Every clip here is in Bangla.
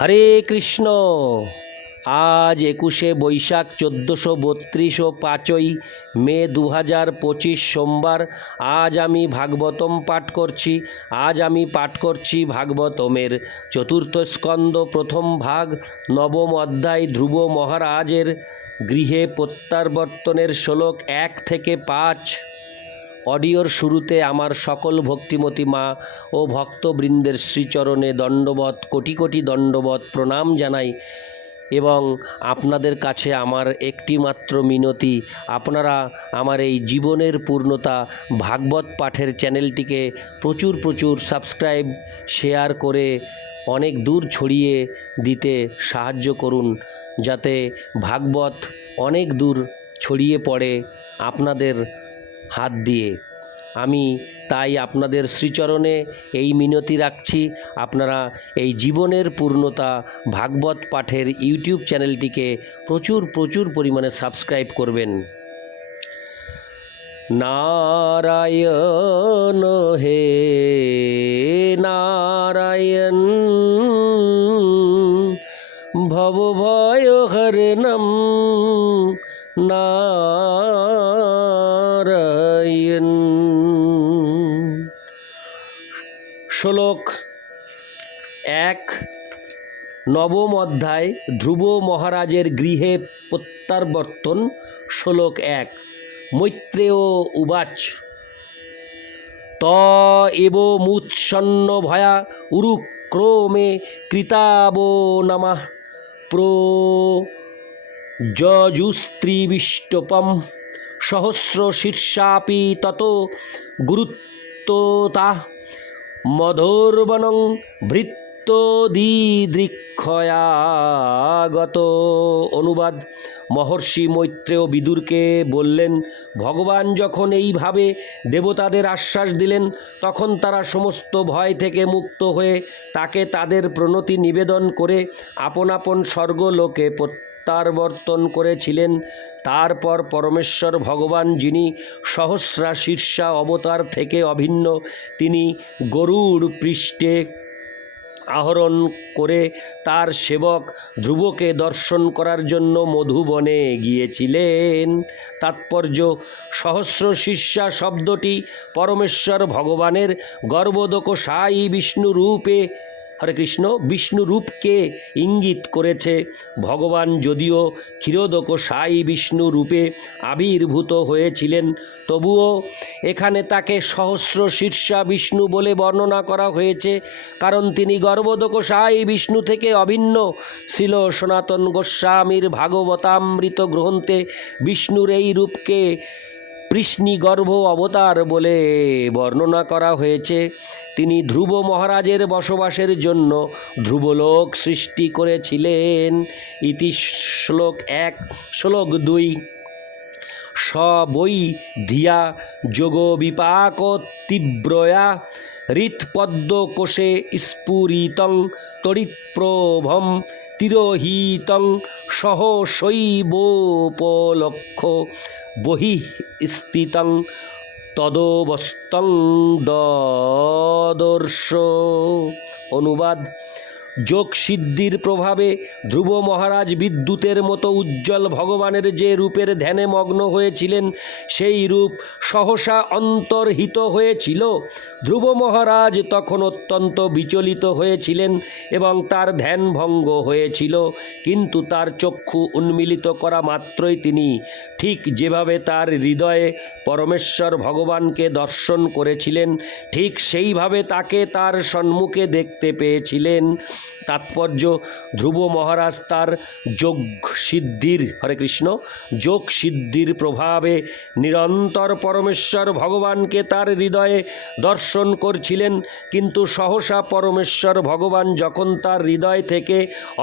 হরে কৃষ্ণ। আজ একুশে বৈশাখ চোদ্দোশো বত্রিশ ও পাঁচই মে দু হাজার পঁচিশ সোমবার। আজ আমি ভাগবতম পাঠ করছি। আজ আমি পাঠ করছি ভাগবতমের চতুর্থ স্কন্দ প্রথম ভাগ, নবম অধ্যায় ধ্রুব মহারাজের গৃহে প্রত্যাবর্তনের শ্লোক এক থেকে পাঁচ। অডিওর শুরুতে আমার সকল ভক্তিমতী মা ও ভক্তবৃন্দের শ্রীচরণে দণ্ডবত কোটি কোটি দণ্ডবত প্রণাম জানাই এবং আপনাদের কাছে আমার একটি মাত্র মিনতি, আপনারা আমার এই জীবনের পূর্ণতা ভাগবত পাঠের চ্যানেলটিকে প্রচুর প্রচুর সাবস্ক্রাইব, শেয়ার করে অনেক দূর ছড়িয়ে দিতে সাহায্য করুন, যাতে ভাগবত অনেক দূর ছড়িয়ে পড়ে আপনাদের হাত দিয়ে। আমি তাই আপনাদের শ্রীচরণে এই মিনতি রাখছি। আপনারা এই জীবনের পূর্ণতা ভাগবত পাঠের ইউটিউব চ্যানেলটিকে প্রচুর প্রচুর পরিমাণে সাবস্ক্রাইব করবেন। নারায়ণ হে নারায়ণ, ভব ভয় হরণম নারায়ণ শ্লোক এক, নবম অধ্যায়, ধ্রুব মহারাজের গৃহে প্রত্যাবর্তন শ্লোক এক, মৈত্রেয় উবাচ। ত এব মুৎসন্ন ভয়া উরুক্রমে কৃতাবো নমঃ প্রো যজুস্ত্রীবিষ্টপম সহস্র শীর্ষাপি তত গুরুত্বতা মধোর্বনং ভৃত্তদিদৃক্ষয়াগত অনুবাদ, মহর্ষি মৈত্রেয় বিদুরকে বললেন, ভগবান যখন এইভাবে দেবতাদের আশ্বাস দিলেন, তখন তারা সমস্ত ভয় থেকে মুক্ত হয়ে তাকে তাদের প্রণতি নিবেদন করে আপন আপন স্বর্গলোকে প্রত্যাবর্তন করেছিলেন। তারপর পরমেশ্বর ভগবান যিনি সহস্রা শীর্ষা অবতার থেকে অভিন্ন, তিনি গরুর পৃষ্ঠে আহরণ করে তার সেবক ধ্রুবকে দর্শন করার জন্য মধুবনে গিয়েছিলেন। তাৎপর্য, সহস্র শীর্ষা শব্দটি পরমেশ্বর ভগবানের গর্ভদক সাই বিষ্ণু রূপে হরে কৃষ্ণ, বিষ্ণু রূপকে ইঙ্গিত করেছে। ভগবান যদিও ক্ষীরোদক সাই বিষ্ণু রূপে আবির্ভূত হয়েছিলেন, তবুও এখানে তাকে সহস্র শীর্ষা বিষ্ণু বলে বর্ণনা করা হয়েছে, কারণ তিনি গর্ভদক সাই বিষ্ণু থেকে অভিন্ন। ছিল সনাতন গোস্বামীর ভাগবতামৃত গ্রন্থে বিষ্ণুর এই রূপকে কৃষ্ণী গর্ভ অবতার বলে বর্ণনা করা হয়েছে। তিনি ধ্রুব মহারাজের বসবাসের জন্য ধ্রুবলোক সৃষ্টি করেছিলেন। ইতি শ্লোক এক, শ্লোক দুই। স বৈ ধিয়া যোগ বিপাক তীব্রয়া হৃৎপদ্মকোষে স্ফুরিতং তড়িৎপ্রভম তিরোহিতং সহ শৈবোপলক্ষ বহিঃস্থিতং তদবস্তং দদর্শ। অনুবাদ যোগ সিদ্ধির প্রভাবে ধ্রুব মহারাজ বিদ্যুতের মতো উজ্জ্বল ভগবানের যে রূপের ধ্যানে মগ্ন হয়েছিলেন, সেই রূপ সহসা অন্তর্হিত হয়েছিল। ধ্রুব মহারাজ তখন অত্যন্ত বিচলিত হয়েছিলেন এবং তার ধ্যান ভঙ্গ হয়েছিল, কিন্তু তার চক্ষু উন্মিলিত করা মাত্রই তিনি ঠিক যেভাবে তার হৃদয়ে পরমেশ্বর ভগবানকে দর্শন করেছিলেন, ঠিক সেইভাবে তাকে তার সম্মুখে দেখতে পেয়েছিলেন। তাৎপর্য ধ্রুব মহারাজ তার যোগ সিদ্ধির, হরে কৃষ্ণ, যোগ সিদ্ধির প্রভাবে নিরন্তর পরমেশ্বর ভগবানকে তার হৃদয়ে দর্শন করছিলেন। কিন্তু সহসা পরমেশ্বর ভগবান যখন তার হৃদয় থেকে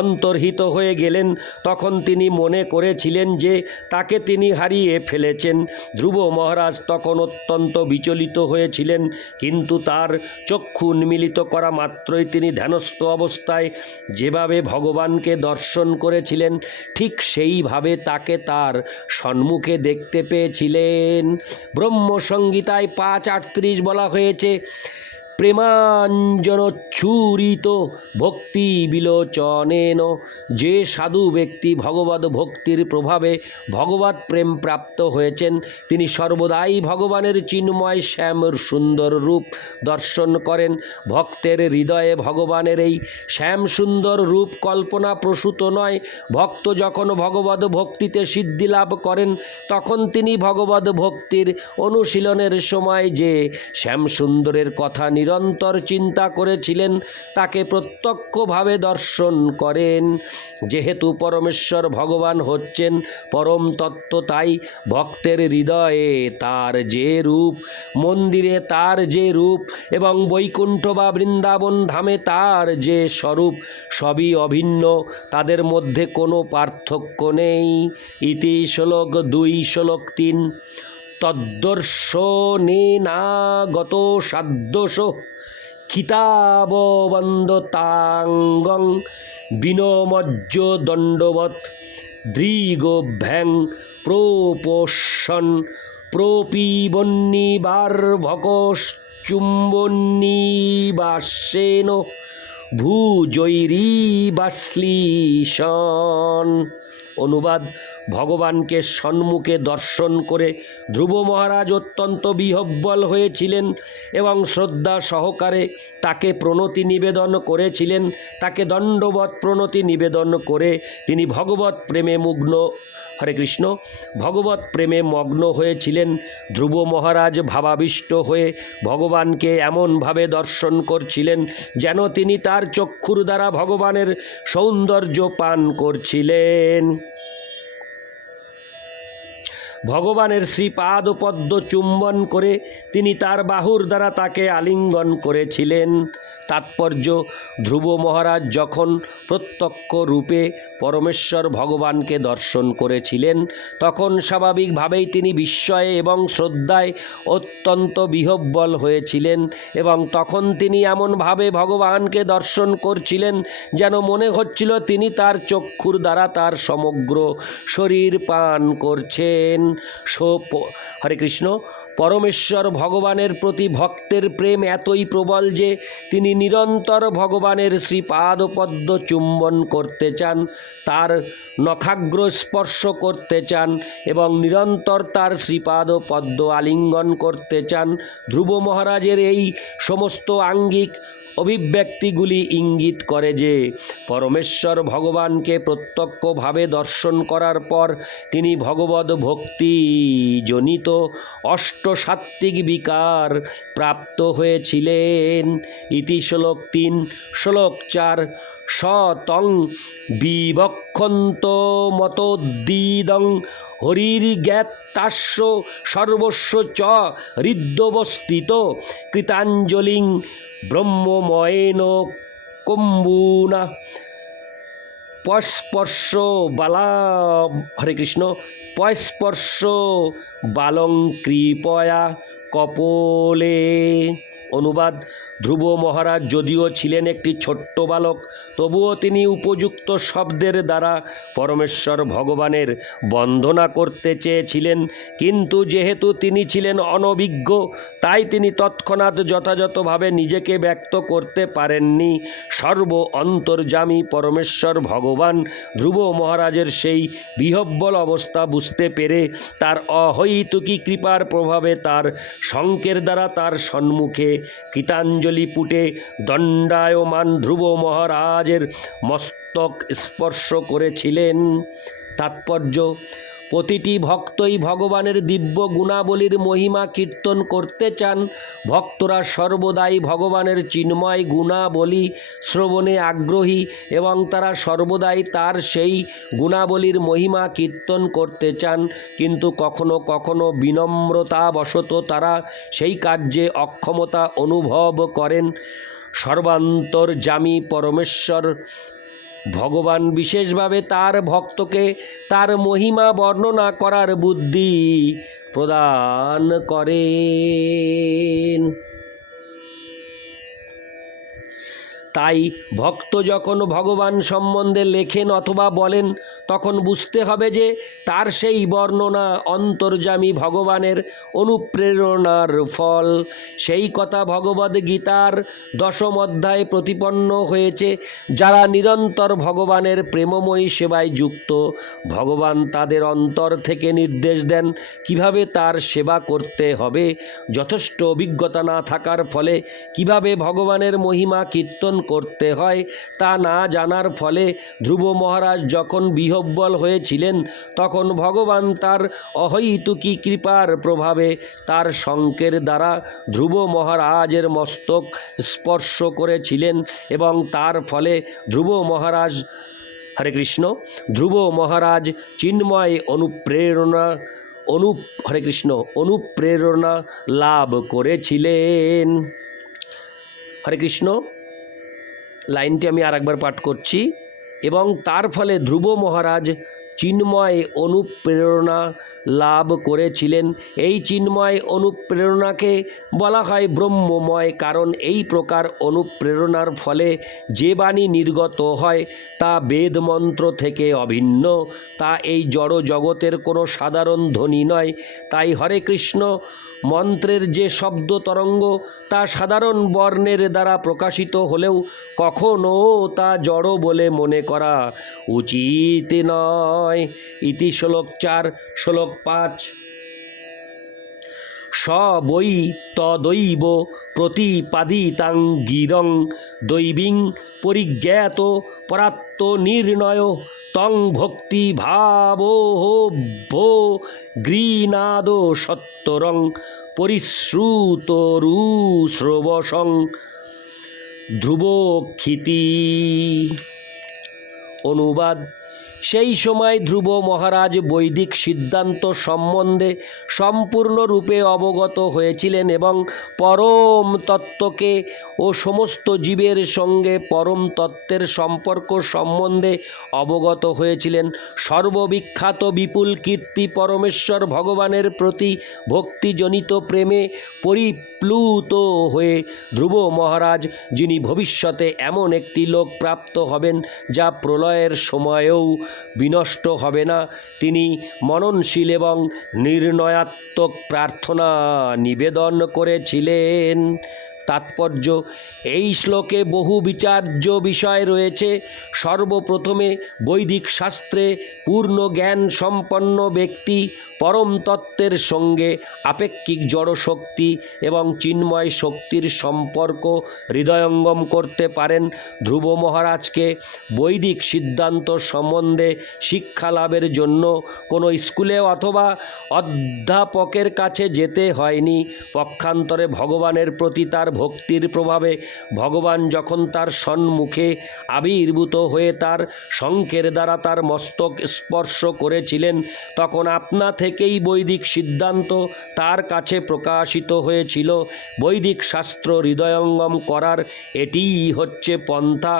অন্তর্হিত হয়ে গেলেন, তখন তিনি মনে করেছিলেন যে তাকে তিনি হারিয়ে ফেলেছেন। ধ্রুব মহারাজ তখন অত্যন্ত বিচলিত হয়েছিলেন, কিন্তু তার চক্ষু উন্মিলিত করা মাত্রই তিনি ধ্যানস্থ অবস্থায় যেভাবে ভগবানকে দর্শন করেছিলেন, ঠিক সেইভাবে তাকে তার সম্মুখে দেখতে পেয়েছিলেন। ব্রহ্মসংগীতায় পাঁচ আটত্রিশ বলা হয়েছে প্রেমাঞ্জনচ্ছুরিত ভক্তি বিলোচনেন। যে সাধু ব্যক্তি ভগবত ভক্তির প্রভাবে ভগবত প্রেম প্রাপ্ত হয়েছেন, তিনি সর্বদাই ভগবানের চিন্ময় শ্যামর সুন্দর রূপ দর্শন করেন। ভক্তের হৃদয়ে ভগবানের এই শ্যাম সুন্দর রূপ কল্পনা প্রসূত নয়। ভক্ত যখন ভগবত ভক্তিতে সিদ্ধি লাভ করেন, তখন তিনি ভগবত ভক্তির অনুশীলনের সময় যে শ্যাম সুন্দরের কথা নিরন্তর চিন্তা করেছিলেন, তাকে প্রত্যক্ষভাবে দর্শন করেন। যেহেতু পরমেশ্বর ভগবান হচ্ছেন, পরম তত্ত্ব তাই ভক্তের হৃদয়ে তার যে রূপ, মন্দিরে তার যে রূপ এবং বৈকুণ্ঠ বা বৃন্দাবন ধামে তার যে স্বরূপ সবই অভিন্ন, তাদের মধ্যে কোনো পার্থক্য নেই। ইতি শ্লোক দুই, শ্লোক তিন। তদ্দর্শনেনাগত সাদ্দোষ খিতাববন্দতাঙ্গং বিনমজ্জ দণ্ডবৎ দৃগভ্যাং প্রোপোষণ প্রপিবন্নিবার্ভকশ্চুম্বন্নিবাসেন ভূজৈরীবাশ্লীষণ। অনুবাদ ভগবানকে সম্মুখে দর্শন করে ধ্রুব মহারাজ অত্যন্ত বিহব্বল হয়েছিলেন এবং শ্রদ্ধা সহকারে তাকে প্রণতি নিবেদন করেছিলেন। তাকে দণ্ডবৎ প্রণতি নিবেদন করে তিনি ভগবত প্রেমে মুগ্ন হরে কৃষ্ণ। ভগবত প্রেমে মগ্ন হয়েছিলেন ধ্রুব মহারাজ ভাবাবিষ্ট হয়ে। ভগবানকে এমনভাবে দর্শন করছিলেন যেন তিনি তার চক্ষুর দ্বারা ভগবানের সৌন্দর্য পান করছিলেন। ভগবানের শ্রীপাদ পদ্ম চুম্বন করে তিনি তার বাহুর দ্বারা তাকে আলিঙ্গন করেছিলেন। তাৎপর্য, ধ্রুব মহারাজ যখন প্রত্যক্ষ রূপে পরমেশ্বর ভগবানকে দর্শন করেছিলেন, তখন স্বাভাবিকভাবেই তিনি বিস্ময়ে এবং শ্রদ্ধায় অত্যন্ত বিহব্বল হয়েছিলেন এবং তখন তিনি এমনভাবে ভগবানকে দর্শন করছিলেন যেন মনে হচ্ছিল তিনি তার চক্ষুর দ্বারা তার সমগ্র শরীর পান করছেন। হরে কৃষ্ণ, পরমেশ্বর ভগবানের প্রতি ভক্তের প্রেম এতই প্রবল যে তিনি নিরন্তর ভগবানের শ্রীপাদ পদ্ম চুম্বন করতে চান, তার নখাগ্র স্পর্শ করতে চান এবং নিরন্তর তার শ্রীপাদ পদ্ম আলিঙ্গন করতে চান। ধ্রুব মহারাজের এই সমস্ত আঙ্গিক অভিব্যক্তিগুলি ইঙ্গিত করে যে, পরমেশ্বর ভগবানকে প্রত্যক্ষভাবে দর্শন করার পর তিনি ভগবত ভক্তি জনিত অষ্টসাত্ত্বিক বিকার প্রাপ্ত হয়েছিলেন। ইতি শ্লোক তিন, শ্লোক চার শতং বিবক্ষন্ত মতোদ্দীদং হরির জ্ঞাতাস্য সর্বস্ব চ হৃদ্যবস্থিত কৃতাঞ্জলিং ব্রহ্মময়েন কম্বুনা পস্পর্শ বালা হরে কৃষ্ণ পস্পর্শ বালং কৃপয়া কপলে অনুবাদ। ধ্রুব মহারাজ যদিও ছিলেন একটি ছোট্ট বালক, তবুও তিনি উপযুক্ত শব্দের দ্বারা পরমেশ্বর ভগবানের বন্দনা করতে চেয়েছিলেন। কিন্তু যেহেতু তিনি ছিলেন অনভিজ্ঞ, তাই তিনি তৎক্ষণাৎ যথাযথভাবে নিজেকে ব্যক্ত করতে পারেননি। সর্ব অন্তর্যামী পরমেশ্বর ভগবান ধ্রুব মহারাজের সেই বিহব্বল অবস্থা বুঝতে পেরে তার অহৈতুকী কৃপার প্রভাবে তার শঙ্কের দ্বারা তার সম্মুখে কৃতাঞ্জলি পুটে দণ্ডায়মান ধ্রুব মহারাজের মস্তক স্পর্শ করেছিলেন। তাৎপর্য প্রতিটি ভক্তই ভগবানের দিব্য গুণাবলীর মহিমা কীর্তন করতে চান। ভক্তরা সর্বদাই ভগবানের চিন্ময় গুণাবলী শ্রবণে আগ্রহী এবং তারা সর্বদাই তার সেই গুণাবলীর মহিমা কীর্তন করতে চান। কিন্তু কখনো কখনো বিনম্রতাবশত তারা সেই কার্যে অক্ষমতা অনুভব করেন। সর্বান্তর্যামী পরমেশ্বর ভগবান বিশেষভাবে তার ভক্তকে তার মহিমা বর্ণনা করার বুদ্ধি প্রদান করেন। তাই ভক্ত যখন ভগবান সম্বন্ধে লেখেন অথবা বলেন, তখন বুঝতে হবে যে তার সেই বর্ণনা অন্তর্যামী ভগবানের অনুপ্রেরণার ফল। সেই কথা ভগবদ গীতার দশম অধ্যায়ে প্রতিপন্ন হয়েছে, যারা নিরন্তর ভগবানের প্রেমময়ী সেবায় যুক্ত। ভগবান তাদের অন্তর থেকে নির্দেশ দেন কীভাবে তার সেবা করতে হবে। যথেষ্ট অভিজ্ঞতা না থাকার ফলে কীভাবে ভগবানের মহিমা কীর্তন করতে হয়। তা না জানার ফলে ধ্রুব মহারাজ যখন বিহব্বল হয়েছিলেন, তখন ভগবান তার অহৈতুকী কৃপার প্রভাবে তার শঙ্কের দ্বারা ধ্রুব মহারাজের মস্তক স্পর্শ করেছিলেন এবং তার ফলে ধ্রুব মহারাজ, হরে কৃষ্ণ, ধ্রুব মহারাজ চিন্ময় অনুপ্রেরণা, অনু, হরে কৃষ্ণ, অনুপ্রেরণা লাভ করেছিলেন। হরে কৃষ্ণ লাইনটি আমি আরেকবার পাঠ করছি। এবং তার ফলে ধ্রুব মহারাজ চিন্ময় অনুপ্রেরণা লাভ করেছিলেন। এই চিন্ময় অনুপ্রেরণাকে বলা হয় ব্রহ্মময়, কারণ এই প্রকার অনুপ্রেরণার ফলে যে বাণী নির্গত হয় তা বেদমন্ত্র থেকে অভিন্ন। তা এই জড় জগতের কোনো সাধারণ ধ্বনি নয়। তাই হরে কৃষ্ণ মন্ত্রের যে শব্দ তরঙ্গ তা সাধারণ বর্ণের দ্বারা প্রকাশিত হলেও কখনো তা জড় বলে মনে করা উচিত নয়। ইতি শ্লোক চার, শ্লোক পাঁচ। স বৈ তদৈব প্রতিপাদিতাং গিরং দৈবিং পরিজ্ঞাত পরাত্ম নির্ণয় তং ভক্তি ভাবো গৃণাদ সত্তরং পরিশ্রুতরু শ্রবসং ধ্রুবক্ষিতি। অনুবাদ সেই সময় ধ্রুব মহারাজ বৈদিক সিদ্ধান্ত সম্বন্ধে সম্পূর্ণরূপে অবগত হয়েছিলেন এবং পরম তত্ত্বকে ও সমস্ত জীবের সঙ্গে পরম তত্ত্বের সম্পর্ক সম্বন্ধে অবগত হয়েছিলেন। সর্ববিখ্যাত বিপুল কীর্তি পরমেশ্বর ভগবানের প্রতি ভক্তিজনিত প্রেমে পরিপ্লুত হয়ে ধ্রুব মহারাজ, যিনি ভবিষ্যতে এমন একটি লোক প্রাপ্ত হবেন যা প্রলয়ের সময়েও বিনষ্ট হবে না। তিনি মননশীল এবং নির্ণয়াত্মক প্রার্থনা নিবেদন করেছিলেন। তাৎপর্য। এই শ্লোকে বহু বিচার্য বিষয় রয়েছে। সর্বপ্রথমে বৈদিক শাস্ত্রে পূর্ণ জ্ঞান সম্পন্ন ব্যক্তি পরম তত্ত্বের সঙ্গে আপেক্ষিক জড়শক্তি এবং চিন্ময় শক্তির সম্পর্ক হৃদয়ঙ্গম করতে পারেন। ধ্রুব মহারাজকে বৈদিক সিদ্ধান্ত সম্বন্ধে শিক্ষা লাভের জন্য কোনো স্কুলে অথবা অধ্যাপকের কাছে যেতে হয়নি। পক্ষান্তরে ভগবানের প্রতি তার ভক্তির প্রভাবে ভগবান যখন তার সন্মুখে আবির্ভূত হয়ে তার শঙ্কের দ্বারা তার মস্তক স্পর্শ করেছিলেন, তখন আপনা থেকেই বৈদিক সিদ্ধান্ত তার কাছে প্রকাশিত হয়েছিল। বৈদিক শাস্ত্র হৃদয়ঙ্গম করার এটিই হচ্ছে পন্থা।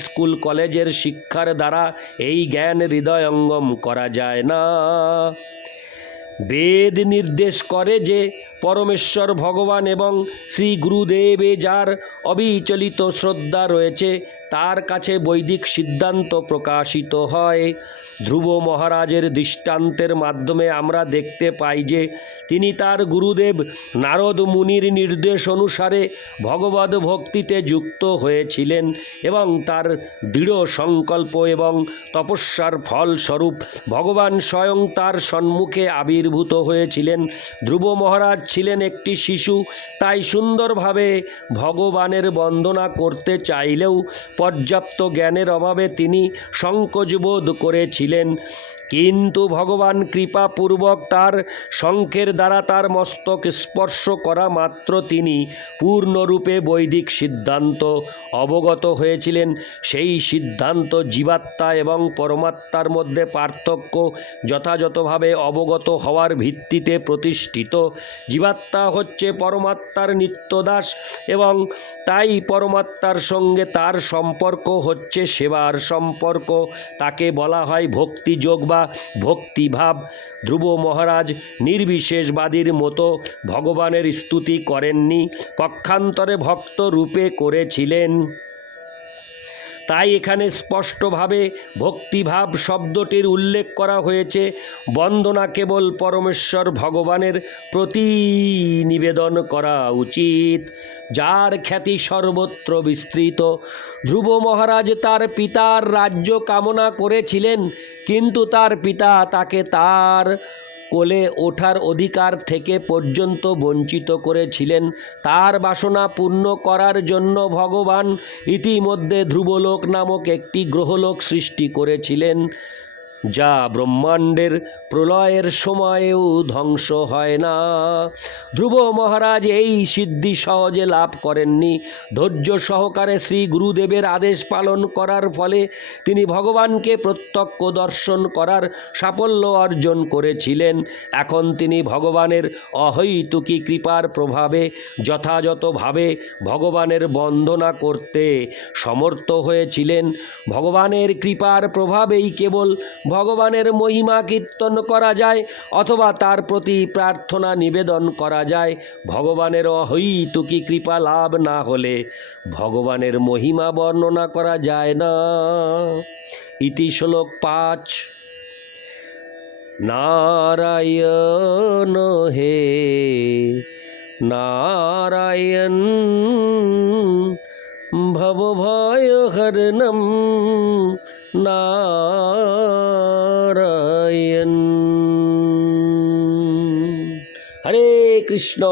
স্কুল কলেজের শিক্ষার দ্বারা এই জ্ঞান হৃদয়ঙ্গম করা যায় না। বেদ নির্দেশ করে যে পরমেশ্বর ভগবান এবং শ্রী গুরুদেবে যার অবিচলিত শ্রদ্ধা রয়েছে, তার কাছে বৈদিক সিদ্ধান্ত প্রকাশিত হয়। ধ্রুব মহারাজের দৃষ্টান্তের মাধ্যমে আমরা দেখতে পাই যে, তিনি তার গুরুদেব নারদ মুনির নির্দেশ অনুসারে ভগবদ ভক্তিতে যুক্ত হয়েছিলেন এবং তার দৃঢ় সংকল্প এবং তপস্যার ফলস্বরূপ ভগবান স্বয়ং তার সম্মুখে আবির্ভূত হয়েছিলেন। ধ্রুব মহারাজ ছিলেন একটি শিশু, তাই সুন্দরভাবে ভগবানের বন্দনা করতে চাইলেও পর্যাপ্ত জ্ঞানের অভাবে তিনি সংকোচবোধ করেছিলেন। কিন্তু ভগবান কৃপাপূর্বক তার শঙ্খের দ্বারা তার মস্তক স্পর্শ করা মাত্র তিনি পূর্ণরূপে বৈদিক সিদ্ধান্ত অবগত হয়েছিলেন। সেই সিদ্ধান্ত জীবাত্মা এবং পরমাত্মার মধ্যে পার্থক্য যথাযথভাবে অবগত হওয়ার ভিত্তিতে প্রতিষ্ঠিত। জীবাত্মা হচ্ছে পরমাত্মার নিত্যদাস এবং তাই পরমাত্মার সঙ্গে তার সম্পর্ক হচ্ছে সেবার সম্পর্ক। তাকে বলা হয় ভক্তিযোগ বা ভক্তিভাব। ধ্রুব মহারাজ নির্বিশেষবাদীর মতো ভগবানের স্তুতি করেননি। পক্ষান্তরে ভক্ত রূপে করেছিলেন। তাই এখানে স্পষ্টভাবে ভক্তিভাব শব্দটির উল্লেখ করা হয়েছে। বন্দনা কেবল পরমেশ্বর ভগবানের প্রতি নিবেদন করা উচিত। যার খ্যাতি সর্বত্র বিস্তৃত। ধ্রুব মহারাজ তার পিতার রাজ্য কামনা করেছিলেন, কিন্তু তার পিতা তাকে তার কোলে ওঠার অধিকার থেকে পর্যন্ত বঞ্চিত করেছিলেন। তার বাসনা পূর্ণ করার জন্য ভগবান ইতিমধ্যে ধ্রুবলোক নামক একটি গ্রহলোক সৃষ্টি করেছিলেন। যা ব্রহ্মাণ্ডের প্রলয়ের সময়েও ধ্বংস হয় না। ধ্রুব মহারাজ এই সিদ্ধি সহজে লাভ করেননি। ধৈর্য সহকারে শ্রী গুরুদেবের আদেশ পালন করার ফলে তিনি ভগবানকে প্রত্যক্ষ দর্শন করার সাফল্য অর্জন করেছিলেন। এখন তিনি ভগবানের অহৈতুকী কৃপার প্রভাবে যথাযথভাবে ভগবানের বন্দনা করতে সমর্থ হয়েছিলেন। ভগবানের কৃপার প্রভাবেই কেবল ভগবানের মহিমা কীর্তন করা যায় অথবা তার প্রতি প্রার্থনা নিবেদন করা যায়। ভগবানের অহৈতুকী কৃপা লাভ না হলে ভগবানের মহিমা বর্ণনা করা যায় না। ইতি শ্লোক পাঁচ। নারায়ণ হে, নারায়ণ ভবভয় হরণম নারায়ণ। হরে কৃষ্ণ।